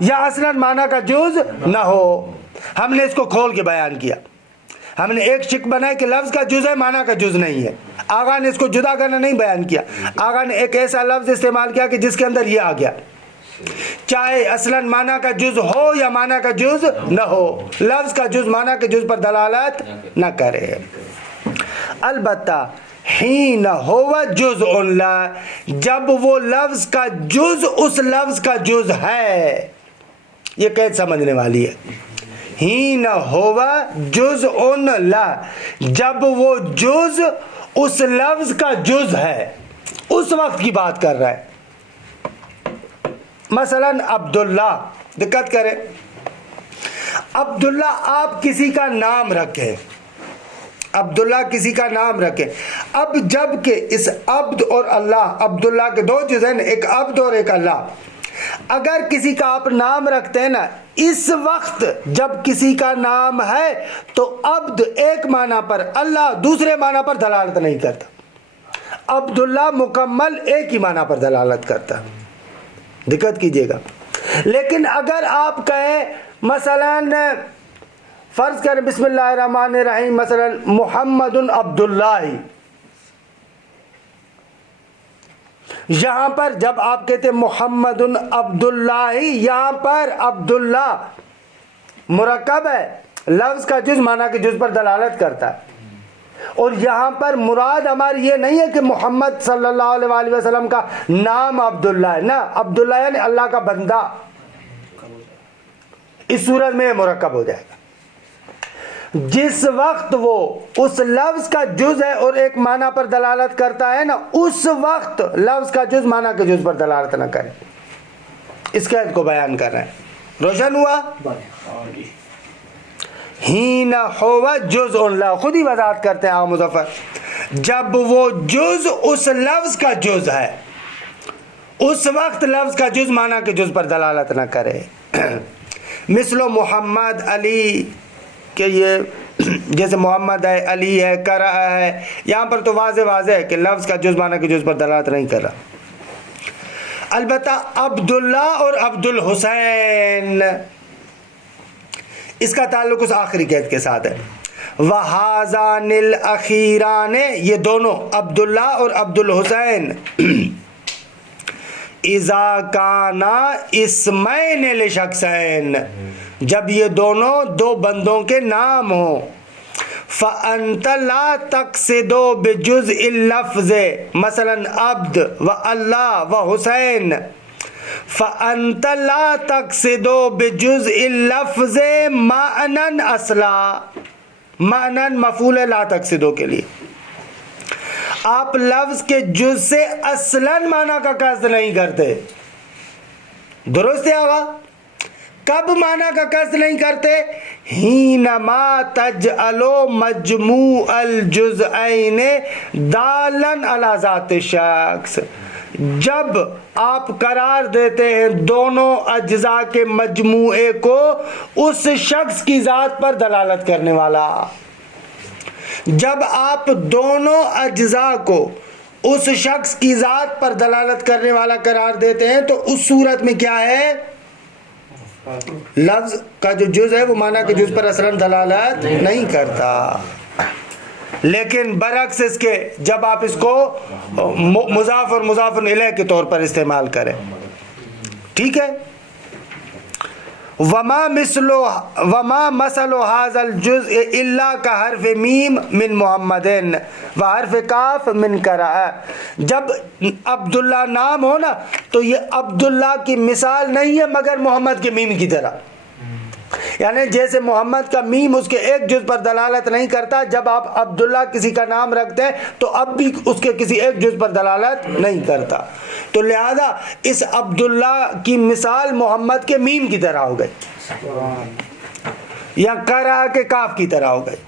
یا اصلاً معنی کا جز نہ ہو. ہم نے اس کو کھول کے بیان کیا، ہم نے ایک شک بنایا کہ لفظ کا جز ہے، معنی کا جز نہیں ہے. آقا نے اس کو جدا کرنا نہیں بیان کیا، آقا نے ایک ایسا لفظ استعمال کیا کہ جس کے اندر یہ آ گیا، چاہے اصلاً معنی کا جز ہو یا معنی کا جز نہ ہو، لفظ کا جز معنی کے جز پر دلالت نہ کرے. البتہ حین ہوا جزء لا، جب وہ لفظ کا جز اس لفظ کا جز ہے. یہ قید سمجھنے والی ہے. حین ہوا جزء لا، جب وہ جز اس لفظ کا جز ہے، اس وقت کی بات کر رہا ہے. مثلا عبداللہ، دقت کریں، عبداللہ آپ کسی کا نام رکھیں، عبداللہ کسی کا نام رکھیں. اب جب کہ اس عبد اور اللہ، عبداللہ کے دو جز ہیں، ایک عبد اور ایک اللہ. اگر کسی کا آپ نام رکھتے ہیں نا، اس وقت جب کسی کا نام ہے تو عبد ایک معنی پر، اللہ دوسرے معنی پر دلالت نہیں کرتا. عبداللہ مکمل ایک ہی معنی پر دلالت کرتا، دقت کیجئے گا. لیکن اگر آپ کہیں مثلا فرض کریں بسم اللہ الرحمن الرحیم، مثلا محمد عبداللہ، یہاں پر جب آپ کہتے محمد عبداللہ، یہاں پر عبداللہ مرکب ہے، لفظ کا جز معنی کے جز پر دلالت کرتا ہے. اور یہاں پر مراد ہماری یہ نہیں ہے کہ محمد صلی اللہ علیہ وآلہ وسلم کا نام عبداللہ ہے، نا، عبداللہ یعنی اللہ کا بندہ. اس صورت میں مرکب ہو جائے گا. جس وقت وہ اس لفظ کا جز ہے اور ایک معنی پر دلالت کرتا ہے نا، اس وقت لفظ کا جز معنی کے جز پر دلالت نہ کرے. اس قید کو بیان کر رہے ہیں. روشن ہوا؟ ہین ہوا جزء لا، خود ہی وضاحت کرتے ہیں آقا مظفر، جب وہ جز اس لفظ کا جز ہے، اس وقت لفظ کا جز معنی کے جز پر دلالت نہ کرے. مثل محمد علی، کہ یہ جیسے محمد ہے، علی ہے، کرا ہے، یہاں پر تو واضح ہے کہ لفظ کا جز معنی کے جز پر دلالت نہیں کر رہا. البتہ عبداللہ اور عبد الحسین، اس کا تعلق اس آخری قید کے ساتھ ہے. وَهَذَانِ الْأَخِيرَانِ، یہ دونوں عبداللہ اور عبد الحسین، اِذَا كَانَا اسْمَيْنِ لِشَخْصَيْن، جب یہ دونوں دو بندوں کے نام ہوں. فَأَنْتَ لَا تَقْصِدُ بِجُزْءِ اللَّفْظِ، مثلا عبد و اللہ و حسین. فَأَنْتَ لَا تَقْصِدُ بِجُزْءِ اللَّفْظِ مَعْنًا اصلا، معنی مفعول لا تقصدو کے لیے آپ لفظ کے جز سے اصلاً معنی کا قصد نہیں کرتے. درست ہے آقا؟ کب معنی کا قصد نہیں کرتے؟ حینما تجعلو مجموع الجزئین دالن علی ذات شخص، جب آپ قرار دیتے ہیں دونوں اجزاء کے مجموعے کو اس شخص کی ذات پر دلالت کرنے والا، جب آپ دونوں اجزاء کو اس شخص کی ذات پر دلالت کرنے والا قرار دیتے ہیں تو اس صورت میں کیا ہے؟ لفظ کا جو جز ہے وہ معنی کے جز پر اصلاً دلالت نہیں کرتا، لیکن برعکس اس کے جب آپ اس کو مضاف اور مضاف الیہ کے طور پر استعمال کریں، ٹھیک ہے. وما مثل هذا الجزء الا كحرف میم من محمدن وحرف کاف من قرأ. جب عبداللہ نام ہو نا تو یہ عبداللہ کی مثال نہیں ہے مگر محمد کے میم کی طرح، یعنی جیسے محمد کا میم اس کے ایک جز پر دلالت نہیں کرتا، جب آپ عبداللہ کسی کا نام رکھتے ہیں تو اب بھی اس کے کسی ایک جز پر دلالت نہیں کرتا، تو لہذا اس عبداللہ کی مثال محمد کے میم کی طرح ہو گئی یا قرأ کے کاف کی طرح ہو گئی.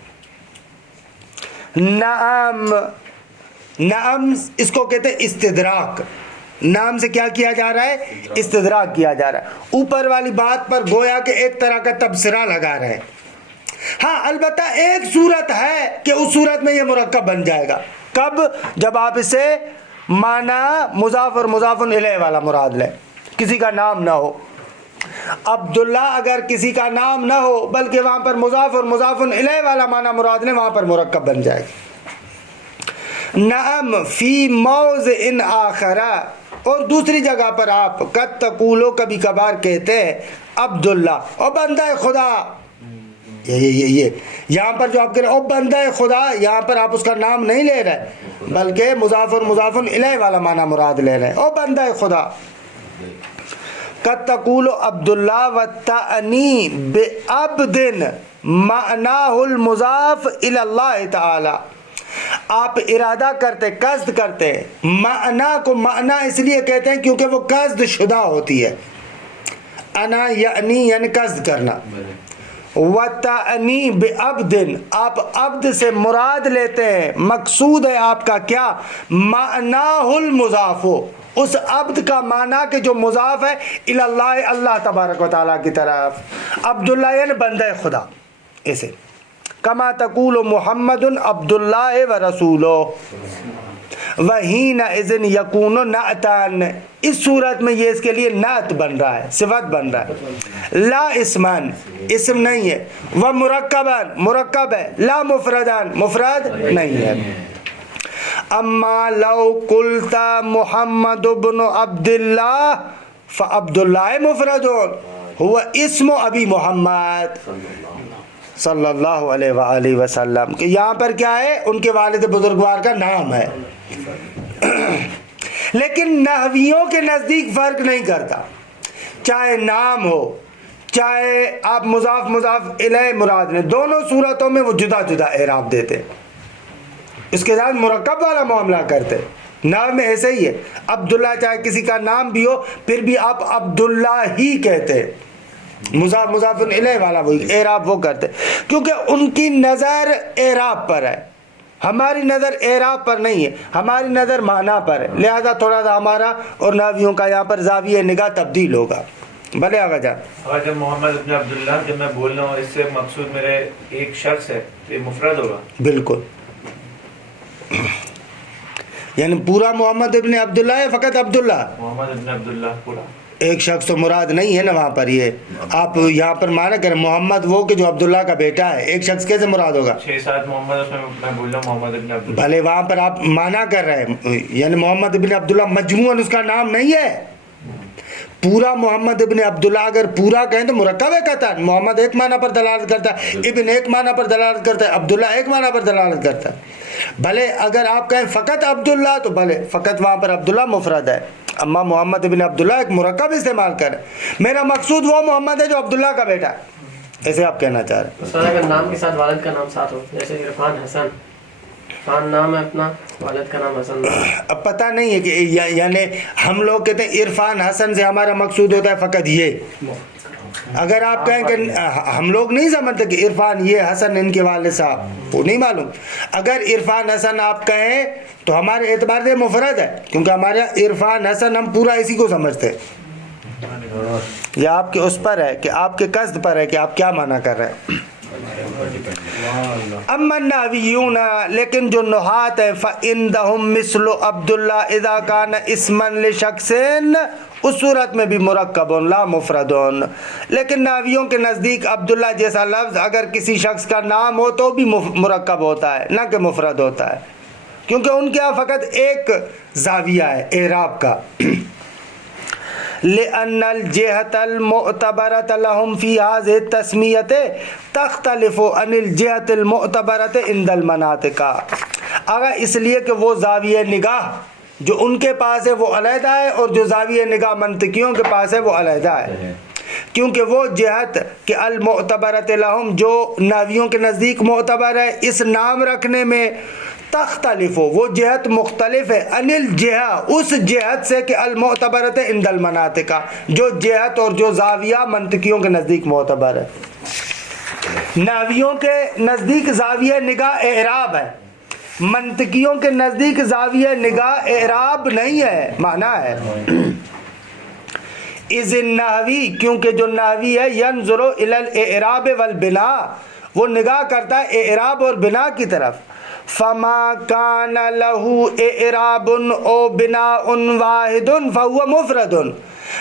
نعم اس کو کہتے ہیں استدراک، نام سے کیا کیا جا رہا ہے؟ استدراک کیا جا رہا ہے، اوپر والی بات پر گویا کہ ایک طرح کا تبصرہ لگا رہے ہیں. ہاں البتہ ایک صورت ہے کہ اس صورت میں یہ مرکب بن جائے گا، کب؟ جب آپ اسے معنی مضاف اور مضاف الیہ والا مراد لیں، کسی کا نام نہ ہو. عبداللہ اگر کسی کا نام نہ ہو بلکہ وہاں پر مضاف اور مضاف الیہ والا معنی مراد لیں، وہاں پر مرکب بن جائے گا. نعم فی موضع آخر، اور دوسری جگہ پر آپ قد تقولو کبھی کبھار کہتے ہیں عبداللہ او بندہ خدا، یہ یہاں پر جو آپ کہہ رہے ہیں او بندہ خدا، یہاں پر آپ اس کا نام نہیں لے رہے بلکہ مضاف اور مضاف الیہ والا معنی مراد لے رہے ہیں، او بندہ خدا. قد تقولو عبداللہ والتعنی بعبد معناہ المضاف الی اللہ تعالی. آپ ارادہ کرتے، قصد کرتے، معنی کو معنی اس لیے کہتے ہیں کیونکہ وہ قصد شدہ ہوتی ہے. انا یعنی قصد کرنا. وَتَعْنِي بِعَبْدٍ، آپ عبد سے مراد لیتے ہیں، مقصود ہے آپ کا کیا؟ معناہ المضاف، اس عبد کا معنی کہ جو مضاف ہے الی اللہ، اللہ تبارک و تعالیٰ کی طرف. عبداللہ یعنی بندہ خدا، اسے کما تقول محمد عبداللہ و رسولہ وحینئذ یکون نعتان. اس صورت میں یہ اس کے لیے نعت بن رہا ہے، صفت بن رہا ہے. لا اسمن، اسم نہیں ہے. و مرکبن، مرکب ہے. لا مفردن، مفرد نہیں ہے. اما لو قلت محمد بن عبداللہ فعبداللہ مفرد هو اسم ابی محمد صلی اللہ علیہ وآلہ وسلم، کہ یہاں پر کیا ہے؟ ان کے والد بزرگوار کا نام ہے. لیکن نحویوں کے نزدیک فرق نہیں کرتا، چاہے نام ہو چاہے آپ مضاف مضاف الیہ مراد لیں، دونوں صورتوں میں وہ جدا جدا اعراب دیتے، اس کے ساتھ مرکب والا معاملہ کرتے. نام میں ایسے ہی ہے، عبداللہ چاہے کسی کا نام بھی ہو پھر بھی آپ عبداللہ ہی کہتے، مضاف مضاف الیہ والا وہی اعراب وہ کرتے، کیونکہ ان کی نظر اعراب پر ہے، ہماری نظر اعراب پر نہیں ہے، ہماری نظر معنی پر ہے. لہذا تھوڑا سا ہمارا اور نحویوں کا یہاں پر زاویہ نگاہ تبدیل ہوگا. بھلے آگا جان. اگر جب محمد ابن عبداللہ جب میں بول رہا ہوں اس سے مقصود میرے ایک شخص ہے تو یہ مفرد ہوگا؟ بالکل، یعنی پورا محمد ابن عبداللہ ہے، فقط عبداللہ؟ محمد ابن عبداللہ پورا ایک شخص تو مراد نہیں ہے نا وہاں پر. یہ آپ یہاں پر معنی کریں محمد وہ کہ جو عبداللہ کا بیٹا ہے، ایک شخص کیسے مراد ہوگا؟ 6-7 محمد، اس میں بول رہا ہوں محمد ابن عبداللہ. بھلے وہاں پر آپ معنی کر رہے ہیں، یعنی محمد ابن عبداللہ مجموعاً اس کا نام نہیں ہے. پورا محمد ابن عبداللہ اگر پورا کہیں تو مرکب ہے قطعاً. محمد ایک معنی پر دلالت کرتا ہے، ابن ایک معنی پر دلالت کرتا ہے، عبداللہ ایک معنی پر دلالت کرتا ہے. بھلے اگر آپ کہیں فقط عبداللہ تو بھلے فقط وہاں پر عبداللہ مفرد ہے، اما محمد ابن عبداللہ ایک مرکب استعمال کرے. میرا مقصود وہ محمد ہے جو عبداللہ کا بیٹا ہے، ایسے آپ کہنا چاہ رہے ہیں. استاد اگر نام کے ساتھ والد کا نام ساتھ ہو، جیسے عرفان حسن، عرفان نام ہے اپنا، والد کا نام حسن. اب پتہ نہیں ہے کہ یعنی ہم لوگ کہتے ہیں عرفان حسن سے ہمارا مقصود ہوتا ہے فقط یہ، اگر آپ کہیں کہ ہم لوگ نہیں سمجھتے کہ عرفان یہ حسن ان کے والد صاحب، وہ نہیں معلوم. اگر عرفان حسن آپ کہیں تو ہمارے اعتبار سے مفرد ہے، کیونکہ ہمارے عرفان حسن ہم پورا اسی کو سمجھتے ہیں. یہ آپ کے اس پر ہے کہ آپ کے قصد پر ہے کہ آپ کیا معنی کر رہے ہیں. اما النحویون، لیکن جو نحات ہیں، فَإِنْدَهُمْ مِثْلُ عبد اللہ اذا کان اسمن لشخصین، اس صورت میں بھی مرکب لا مفرد. لیکن نحویوں کے نزدیک عبداللہ جیسا لفظ اگر کسی شخص کا نام ہو تو بھی مرکب ہوتا ہے، نہ کہ مفرد ہوتا ہے، کیونکہ ان کے یہاں فقط ایک زاویہ ہے اعراب کا. لأن الجهة المعتبرة لهم في هذه التسمية تختلف عن الجهة المعتبرة عند المناطق. اگر اس لیے کہ وہ زاویہ نگاہ جو ان کے پاس ہے وہ علیحدہ ہے، اور جو زاویہ نگاہ منطقیوں کے پاس ہے وہ علیحدہ ہے. کیونکہ وہ جہت کہ المعتبرۃ لہم جو نحویوں کے نزدیک معتبر ہے اس نام رکھنے میں، تختلف وہ جہت مختلف ہے، ان الجہہ اس جہت سے کہ المعتبرۃ عند المناطق جو جہت اور جو زاویہ منطقیوں کے نزدیک معتبر ہے. نحویوں کے نزدیک زاویہ نگاہ اعراب ہے، منطقیوں کے نزدیک زاویہ نگاہ اعراب نہیں ہے، معنی ہے. اذ النحوی، کیونکہ جو نحوی ہے، ینظر الی الاعراب والبناء، وہ نگاہ کرتا ہے اعراب اور بنا کی طرف. فما کان له اعراب او بناء واحد فهو مفرد.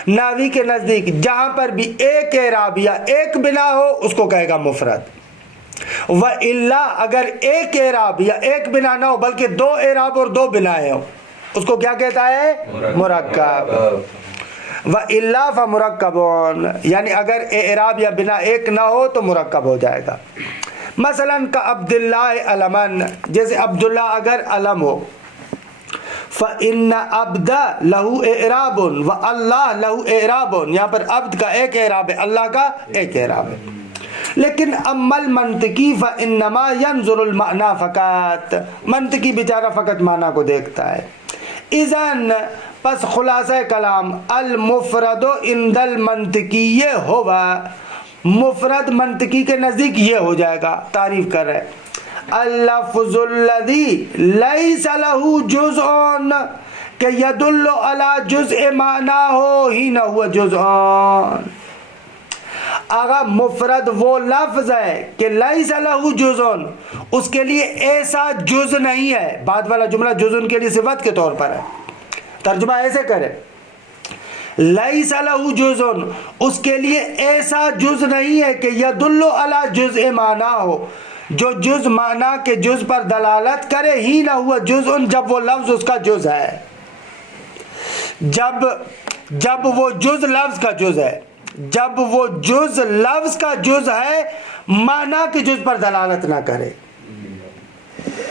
نحوی کے نزدیک جہاں پر بھی ایک اعراب یا ایک بنا ہو اس کو کہے گا مفرد. وَإِلَّا اگر ایک اعراب یا ایک بنا نہ ہو بلکہ دو اعراب اور دو بنائیں ہوں اس کو کیا کہتا ہے؟ مرکب. وَإِلَّا فَمُرَكَّبٌ، یعنی اگر اعراب یا بنا ایک نہ ہو تو مرکب ہو جائے گا. مثلا کا عبداللہ علمن، جیسے عبداللہ اگر علم ہو، فَإِنَّ عَبْدَ لَهُ اعراب وَاللَّهُ لَهُ اعراب، یہاں پر عبد کا ایک اعراب ہے، اللہ کا ایک اعراب ہے. لیکن اما المنطقی فَإِنَّمَا يَنظُرُ الْمَعْنَى فقط، منطقی بیچارہ فقط معنی کو دیکھتا ہے. اذن پس خلاصہ کلام المفرد عند المنطقی ہوا، مفرد منطقی کے نزدیک یہ ہو جائے گا. تعریف کر رہے اللفظ الذی لیس له جزء کہ یدل علی جزء معناه حین هو جزء. اگر مفرد وہ لفظ ہے کہ لیس له جزء، اس کے لیے ایسا جز نہیں ہے. بعد والا جملہ جز ان کے لیے صفت کے طور پر ہے، ترجمہ ایسے کرے لیس له جزء، اس کے لیے ایسا جز نہیں ہے کہ یدل علی جزء معنی ہو، جو جز معنی کے جز پر دلالت کرے. ہی نہ ہوا جزء، جب وہ لفظ اس کا جز ہے، جب وہ جز لفظ کا جز ہے، جب وہ جز لفظ کا جز ہے، معنی کے جز پر دلالت نہ کرے.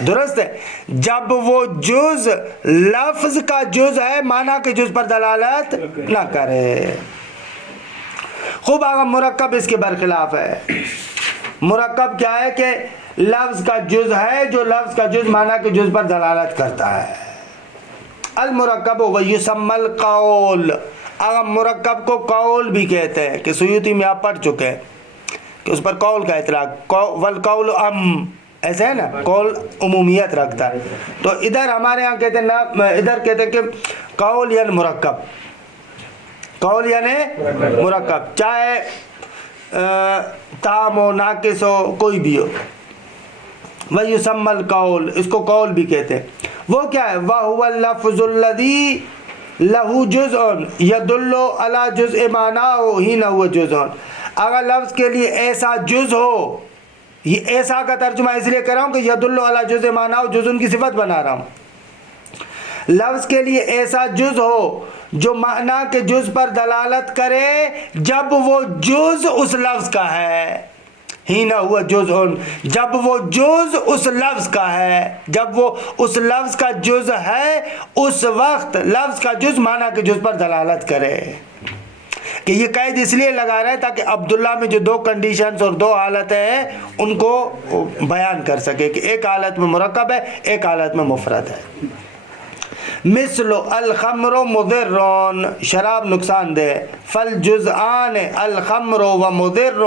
درست ہے، جب وہ جز لفظ کا جز ہے، معنی کے جز پر دلالت نہ کرے. خوب آگا مرکب اس کے برخلاف ہے. مرکب کیا ہے کہ لفظ کا جز ہے، جو لفظ کا جز معنی کے جز پر دلالت کرتا ہے. المرکب ویسمى القول، اگر مرکب کو قول بھی کہتے ہیں، کہ سیوطی میں آپ پڑھ چکے ہیں کہ اس پر قول کا اطلاق، والقول ایسے ہے نا، قول عمومیت رکھتا ہے. تو ادھر ہمارے ہاں کہتے ہیں نا، ادھر کہتے ہیں کہ قول یعنی مرکب، قول یعنی مرکب، چاہے تام ہو ناقص ہو کوئی بھی ہو. وَيُسَمَّى الْقَوْلِ، اس کو قول بھی کہتے ہیں. وہ کیا ہے؟ وَهُوَ اللَّفْظُ الَّذِي لَهُ جُزْءٌ يَدُلُّ عَلَى جُزْءِ مَعْنَاهُ حِينَ هُوَ جُزْءٌ. اگر لفظ کے لیے ایسا جز ہو، یہ ایسا کا ترجمہ اس لیے کر رہا ہوں کہ یدل علی جزء معنی، جز ان کی صفت بنا رہا ہوں. لفظ کے لیے ایسا جز ہو جو معنی کے جز پر دلالت کرے جب وہ جز اس لفظ کا ہے. ہی نہ ہوا جز، جب وہ جز اس لفظ کا ہے، جب وہ اس لفظ کا جز ہے، اس وقت لفظ کا جز معنی کے جز پر دلالت کرے. کہ یہ قید اس لیے لگا رہا ہے تاکہ عبداللہ میں جو دو کنڈیشنز اور دو حالتیں ہیں ان کو بیان کر سکے کہ ایک حالت میں مرکب ہے، ایک حالت میں مفرد ہے. مثل الخمر مضر، شراب نقصان دہ، فالجزآن الخمر و مضر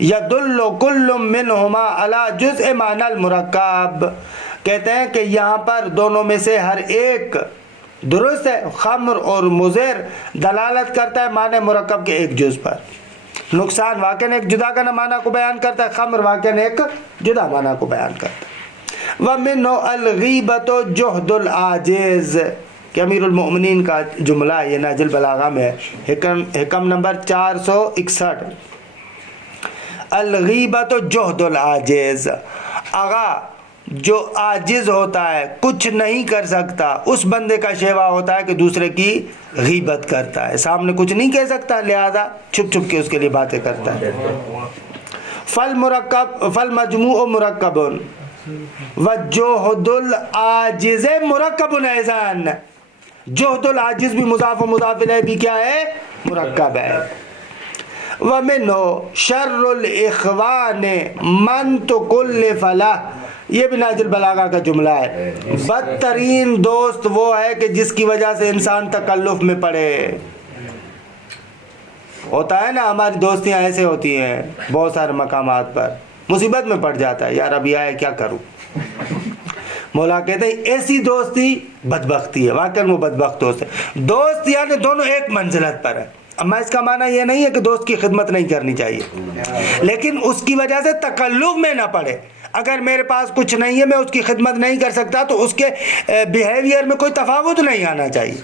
یدل کل منہما علی جزء معنی المرکب. کہتے ہیں کہ یہاں پر دونوں میں سے ہر ایک درست ہے، خمر اور مضر دلالت کرتا ہے معنی مرکب کے ایک جز پر. نقصان واقعاً ایک جدا کا معنی کو بیان کرتا ہے، خمر واقعاً ایک جدا معنی کو بیان کرتا ہے. وَمِنْهُ الْغِيبَةُ جُهْدُ الْعَاجِزِ، کہ امیر المؤمنین کا جملہ یہ نہج البلاغہ میں ہے، حکم نمبر 461. الغیبۃ جہد العاجز، آغا جو عاجز ہوتا ہے، کچھ نہیں کر سکتا، اس بندے کا شیوا ہوتا ہے کہ دوسرے کی غیبت کرتا ہے، سامنے کچھ نہیں کہہ سکتا لہذا چھپ چھپ کے اس کے لیے باتیں کرتا ہے. فالمجموع مرکب وجہد العاجز مرکب ایضاً، جہد العاجز بھی مضاف و مضاف الیہ بھی کیا ہے؟ مرکب ہے. وَمِنْهُ شَرُّ الْإِخْوَانِ مَنْ تُكُلِّفَ لَهُ، یہ بھی نہج البلاغہ کا جملہ ہے. بدترین دوست وہ ہے کہ جس کی وجہ سے انسان تکلف میں پڑے. ہوتا ہے نا، ہماری دوستیاں ایسے ہوتی ہیں بہت سارے مقامات پر، مصیبت میں پڑ جاتا ہے، یار ابھی آئے کیا کروں. مولا کہتے ہیں ایسی دوستی بدبختی ہے، واقعاً وہ بدبخت دوست ہے. دوست یعنی دونوں ایک منزلت پر ہے. اما اس کا معنی یہ نہیں ہے کہ دوست کی خدمت نہیں کرنی چاہیے، لیکن اس کی وجہ سے تکلف میں نہ پڑے. اگر میرے پاس کچھ نہیں ہے، میں اس کی خدمت نہیں کر سکتا، تو اس کے بیہیویئر میں کوئی تفاوت نہیں آنا چاہیے.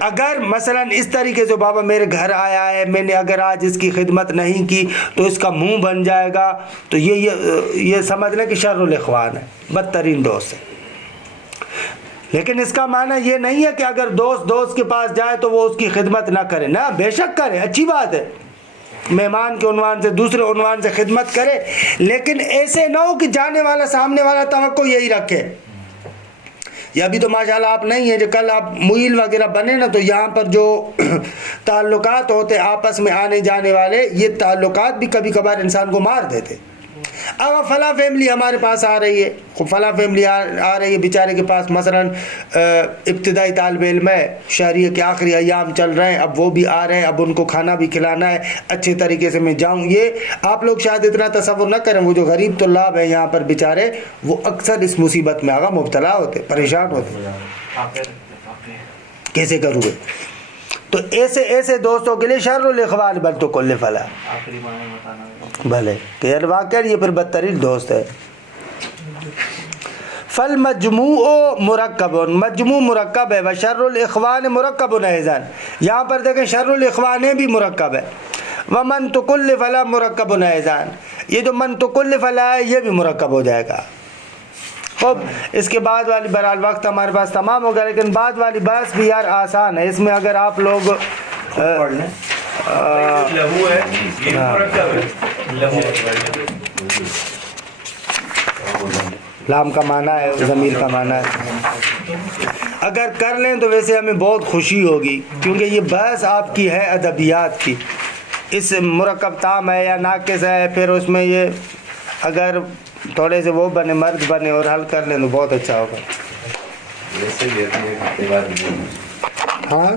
اگر مثلا اس طریقے سے بابا میرے گھر آیا ہے، میں نے اگر آج اس کی خدمت نہیں کی تو اس کا منہ بن جائے گا، تو یہ سمجھ لیں کہ شر الاخوان ہے، بدترین دوست ہے. لیکن اس کا معنی یہ نہیں ہے کہ اگر دوست کے پاس جائے تو وہ اس کی خدمت نہ کرے. نہ، بے شک کرے، اچھی بات ہے، مہمان کے عنوان سے دوسرے عنوان سے خدمت کرے، لیکن ایسے نہ ہو کہ جانے والا سامنے والا توقع یہی رکھے. یا ابھی تو ماشاءاللہ آپ نہیں ہیں، جو کل آپ معیل وغیرہ بنے نا، تو یہاں پر جو تعلقات ہوتے آپس میں آنے جانے والے، یہ تعلقات بھی کبھی کبھار انسان کو مار دیتے. اب فلاں فیملی ہمارے پاس آ رہی ہے، فلاں فیملی آ رہی ہے بیچارے کے پاس، مثلا ابتدائی طالب علم ہے، شہریہ کے آخری ایام چل رہے ہیں، اب وہ بھی آ رہے ہیں، اب ان کو کھانا بھی کھلانا ہے، اچھے طریقے سے میں جاؤں. یہ آپ لوگ شاید اتنا تصور نہ کریں، وہ جو غریب طلاب ہیں یہاں پر بیچارے، وہ اکثر اس مصیبت میں آگا مبتلا ہوتے، پریشان ہوتے، کیسے کروں گے. تو ایسے دوستوں کے لیے شر الاخوان بل تکلف لہ، بھلے کہ یار واقعی یہ پھر بدترین دوست ہے. فالمجموع مرکب، مجموع مرکب ہے، وشر الاخوان مرکب ایضاً. یہاں پر دیکھیں شر الاخوان بھی مرکب ہے. ومن تکلف لہ مرکب ایضاً، یہ جو من تکلف لہ ہے یہ بھی مرکب ہو جائے گا. خب اس کے بعد والی برحال وقت ہمارے پاس تمام ہو گیا، لیکن بعد والی بحث بھی یار آسان ہے. اس میں اگر آپ لوگ پڑھ لیں، لہو ہے، یہ مرکب ہے، لہو لام کا معنی ہے، ضمیر کا معنی ہے. اگر کر لیں تو ویسے ہمیں بہت خوشی ہوگی، کیونکہ یہ بحث آپ کی ہے ادبیات کی. اس مرکب تام ہے یا ناقص ہے، پھر اس میں یہ اگر تھوڑے سے وہ بنے، مرد بنے اور حل کر لیں تو بہت اچھا ہوگا. ہاں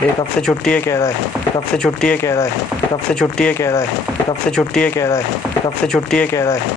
ایک ہفتے چھٹی ہے کہہ رہا ہے، ایک ہفتے چھٹی ہے کہہ رہا ہے، ایک ہفتے چھٹی ہے کہہ رہا ہے، ایک ہفتے چھٹی ہے کہہ رہا ہے، ایک ہفتے چھٹی ہے کہہ رہا ہے.